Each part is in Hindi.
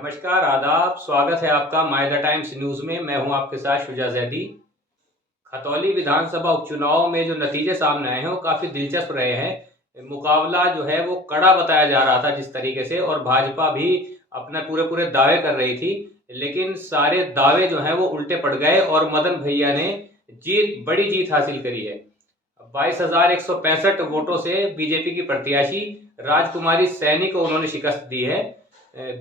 नमस्कार, आदाब। स्वागत है आपका माय द टाइम्स न्यूज़ में। मैं हूं आपके साथ शुजा जैदी। खतौली विधानसभा उपचुनाव में जो नतीजे सामने आए हैं वो काफ़ी दिलचस्प रहे हैं। मुकाबला जो है वो कड़ा बताया जा रहा था जिस तरीके से, और भाजपा भी अपने पूरे पूरे दावे कर रही थी, लेकिन सारे दावे जो हैं वो उल्टे पड़ गए और मदन भैया ने बड़ी जीत हासिल करी है। 22,165 वोटों से बीजेपी की प्रत्याशी राजकुमारी सैनी को उन्होंने शिकस्त दी है।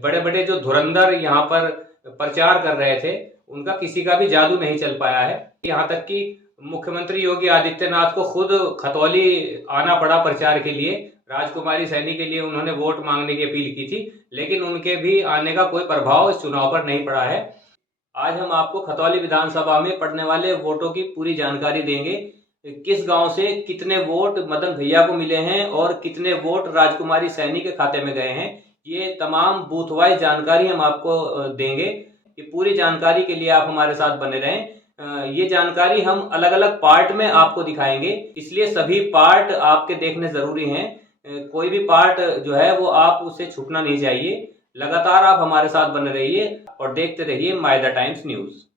बड़े बड़े जो धुरंधर यहाँ पर प्रचार कर रहे थे उनका किसी का भी जादू नहीं चल पाया है। यहाँ तक कि मुख्यमंत्री योगी आदित्यनाथ को खुद खतौली आना पड़ा प्रचार के लिए। राजकुमारी सैनी के लिए उन्होंने वोट मांगने की अपील की थी, लेकिन उनके भी आने का कोई प्रभाव इस चुनाव पर नहीं पड़ा है। आज हम आपको खतौली विधानसभा में पड़ने वाले वोटों की पूरी जानकारी देंगे। किस गांव से कितने वोट मदन भैया को मिले हैं और कितने वोट राजकुमारी सैनी के खाते में गए हैं, ये तमाम बूथ वाइज जानकारी हम आपको देंगे। ये पूरी जानकारी के लिए आप हमारे साथ बने रहें। ये जानकारी हम अलग अलग पार्ट में आपको दिखाएंगे, इसलिए सभी पार्ट आपके देखने जरूरी हैं। कोई भी पार्ट जो है वो आप उसे छूटना नहीं चाहिए। लगातार आप हमारे साथ बने रहिए और देखते रहिए माय द टाइम्स न्यूज़।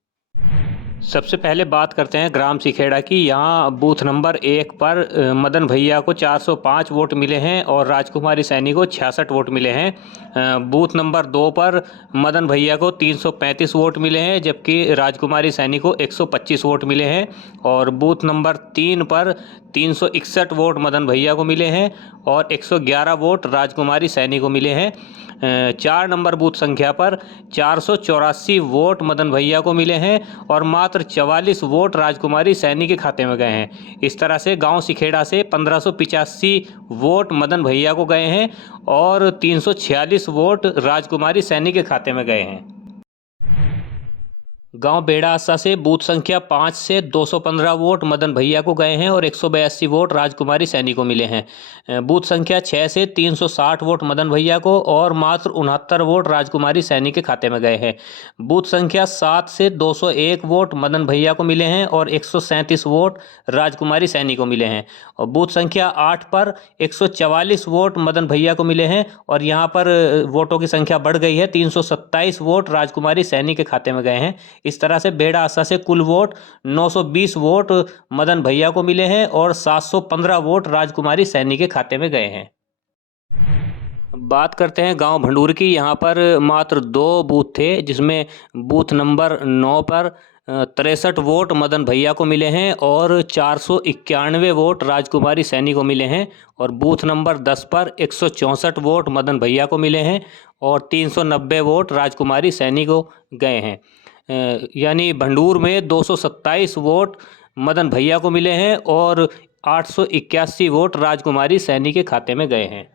सबसे पहले बात करते हैं ग्राम सिखेड़ा की। यहाँ बूथ नंबर 1 पर मदन भैया को 405 वोट मिले हैं और राजकुमारी सैनी को 66 वोट मिले हैं। बूथ नंबर 2 पर मदन भैया को 335 वोट मिले हैं, जबकि राजकुमारी सैनी को 125 वोट मिले हैं। और बूथ नंबर 3 पर 361 वोट मदन भैया को मिले हैं और 111 वोट राजकुमारी सैनी को मिले हैं। 4 नंबर बूथ संख्या पर 484 वोट मदन भैया को मिले हैं और मात्र 44 वोट राजकुमारी सैनी के खाते में गए हैं। इस तरह से गांव सिखेड़ा से 1585 वोट मदन भैया को गए हैं और 346 वोट राजकुमारी सैनी के खाते में गए हैं। गांव बेड़ासा से बूथ संख्या 5 से 215 वोट मदन भैया को गए हैं और 182 वोट राजकुमारी सैनी को मिले हैं। बूथ संख्या 6 से 360 वोट मदन भैया को और मात्र 69 वोट राजकुमारी सैनी के खाते में गए हैं। बूथ संख्या 7 से 201 वोट मदन भैया को मिले हैं और 137 वोट राजकुमारी सैनी को मिले हैं। और बूथ संख्या 8 पर 144 वोट मदन भैया को मिले हैं और यहाँ पर वोटों की संख्या बढ़ गई है, 327 वोट राजकुमारी सैनी के खाते में गए हैं। इस तरह से बेड़ासा से कुल वोट 920 वोट मदन भैया को मिले हैं और 715 वोट राजकुमारी सैनी के खाते में गए हैं। बात करते हैं गांव भंडूर की। यहाँ पर मात्र 2 बूथ थे, जिसमें बूथ नंबर 9 पर 63 वोट मदन भैया को मिले हैं और 491 वोट राजकुमारी सैनी को मिले हैं। और बूथ नंबर 10 पर 164 वोट मदन भैया को मिले हैं और 390 वोट राजकुमारी सैनी को गए हैं। यानी भंडूर में 227 वोट मदन भैया को मिले हैं और 881 वोट राजकुमारी सैनी के खाते में गए हैं।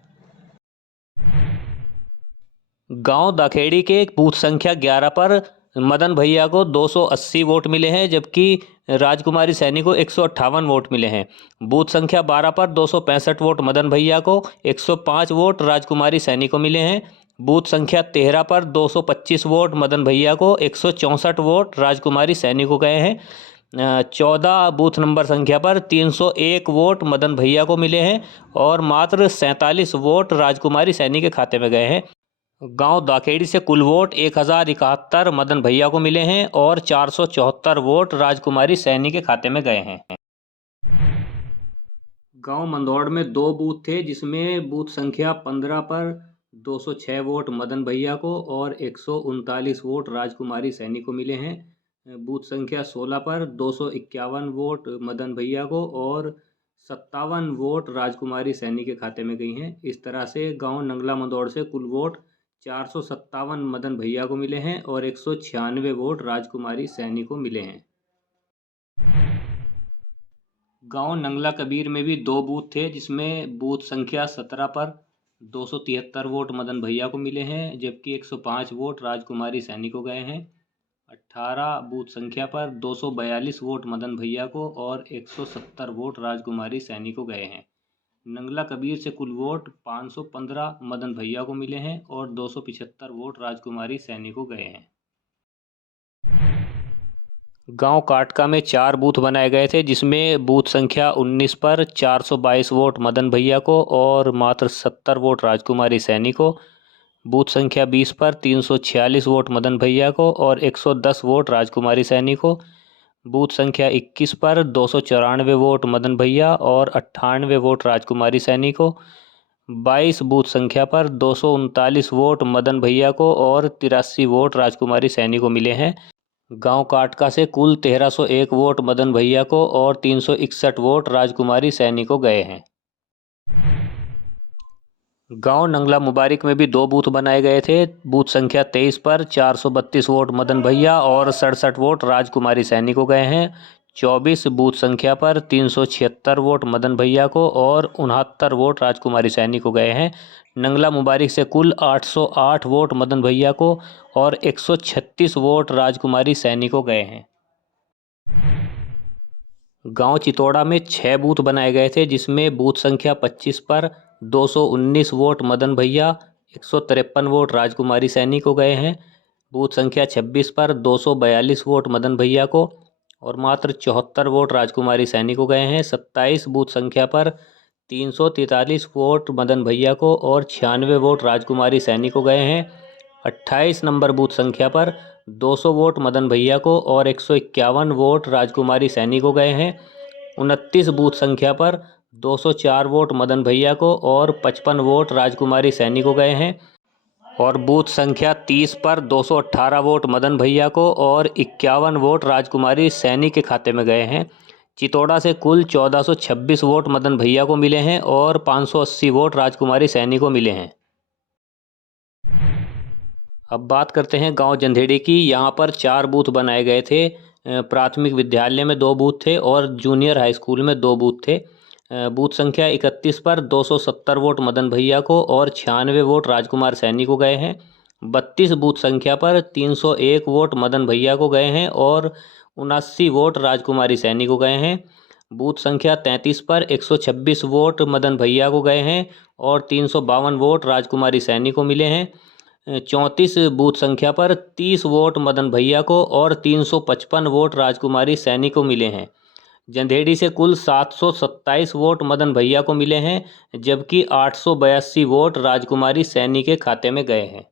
गांव दाखेड़ी के बूथ संख्या 11 पर मदन भैया को 280 वोट मिले हैं, जबकि राजकुमारी सैनी को 158 वोट मिले हैं। बूथ संख्या 12 पर 265 वोट मदन भैया को, 105 वोट राजकुमारी सैनी को मिले हैं। बूथ संख्या 13 पर 225 वोट मदन भैया को, 164 वोट राजकुमारी सैनी को गए हैं। 14 बूथ नंबर संख्या पर 301 वोट मदन भैया को मिले हैं और मात्र 47 वोट राजकुमारी सैनी के खाते में गए हैं। गांव दाखेड़ी से कुल वोट 1071 मदन भैया को मिले हैं और 474 वोट राजकुमारी सैनी के खाते में गए हैं। गांव मंदौड़ में 2 बूथ थे, जिसमें बूथ संख्या 15 पर 206 वोट मदन भैया को और 139 वोट राजकुमारी सैनी को मिले हैं। बूथ संख्या 16 पर 251 वोट मदन भैया को और 57 वोट राजकुमारी सैनी के खाते में गई हैं। इस तरह से गांव नंगला मंदौड़ से कुल वोट 457 मदन भैया को मिले हैं और 196 वोट राजकुमारी सैनी को मिले हैं। गांव नंगला कबीर में भी 2 बूथ थे, जिसमें बूथ संख्या 17 पर 273 वोट मदन भैया को मिले हैं, जबकि 105 वोट राजकुमारी सैनी को गए हैं। 18 बूथ संख्या पर 242 वोट मदन भैया को और 170 वोट राजकुमारी सैनी को गए हैं। नंगला कबीर से कुल वोट 515 मदन भैया को मिले हैं और 275 वोट राजकुमारी सैनी को गए हैं। गांव काटका में 4 बूथ बनाए गए थे, जिसमें बूथ संख्या 19 पर 422 वोट मदन भैया को और मात्र 70 वोट राजकुमारी सैनी को। बूथ संख्या 20 पर 346 वोट मदन भैया को और 110 वोट राजकुमारी सैनी को। बूथ संख्या 21 पर 294 वोट मदन भैया और 98 वोट राजकुमारी सैनी को। 22 बूथ संख्या पर 239 वोट मदन भैया को और 83 वोट राजकुमारी सैनी को मिले हैं। गांव काटका से कुल 1301 वोट मदन भैया को और 361 वोट राजकुमारी सैनी को गए हैं। गांव नंगला मुबारिक में भी 2 बूथ बनाए गए थे। बूथ संख्या 23 पर 432 वोट मदन भैया और 67 वोट राजकुमारी सैनी को गए हैं। 24 बूथ संख्या पर 376 वोट मदन भैया को और 69 वोट राजकुमारी सैनी को गए हैं। नंगला मुबारिक से कुल 808 वोट मदन भैया को और 136 वोट राजकुमारी सैनी को गए हैं। गांव चितौड़ा में 6 बूथ बनाए गए थे, जिसमें बूथ संख्या 25 पर 219 वोट मदन भैया, 153 वोट राजकुमारी सैनी को गए हैं। बूथ संख्या 26 पर 242 वोट मदन भैया को और मात्र 74 वोट राजकुमारी सैनी को गए हैं। 27 बूथ संख्या पर 343 वोट मदन भैया को और 96 वोट राजकुमारी सैनी को गए हैं। 28 नंबर बूथ संख्या पर 200 वोट मदन भैया को और 151 वोट राजकुमारी सैनी को गए हैं। 29 बूथ संख्या पर 204 वोट मदन भैया को और 55 वोट राजकुमारी सैनी को गए हैं। और बूथ संख्या 30 पर 218 वोट मदन भैया को और 51 वोट राजकुमारी सैनी के खाते में गए हैं। चितौड़ा से कुल 1426 वोट मदन भैया को मिले हैं और 580 वोट राजकुमारी सैनी को मिले हैं। अब बात करते हैं गांव जंधेड़ी की। यहाँ पर 4 बूथ बनाए गए थे। प्राथमिक विद्यालय में 2 बूथ थे और जूनियर हाई स्कूल में 2 बूथ थे। बूथ संख्या 31 पर 270 वोट मदन भैया को और 96 वोट राजकुमार सैनी को गए हैं। 32 बूथ संख्या पर 301 वोट मदन भैया को गए हैं और 79 वोट राजकुमारी सैनी को गए हैं। बूथ संख्या 33 पर 126 वोट मदन भैया को गए हैं और 352 वोट राजकुमारी सैनी को मिले हैं। 34 बूथ संख्या पर 30 वोट मदन भैया को और 355 वोट राजकुमारी सैनी को मिले हैं। जंधेड़ी से कुल 727 वोट मदन भैया को मिले हैं, जबकि 882 वोट राजकुमारी सैनी के खाते में गए हैं।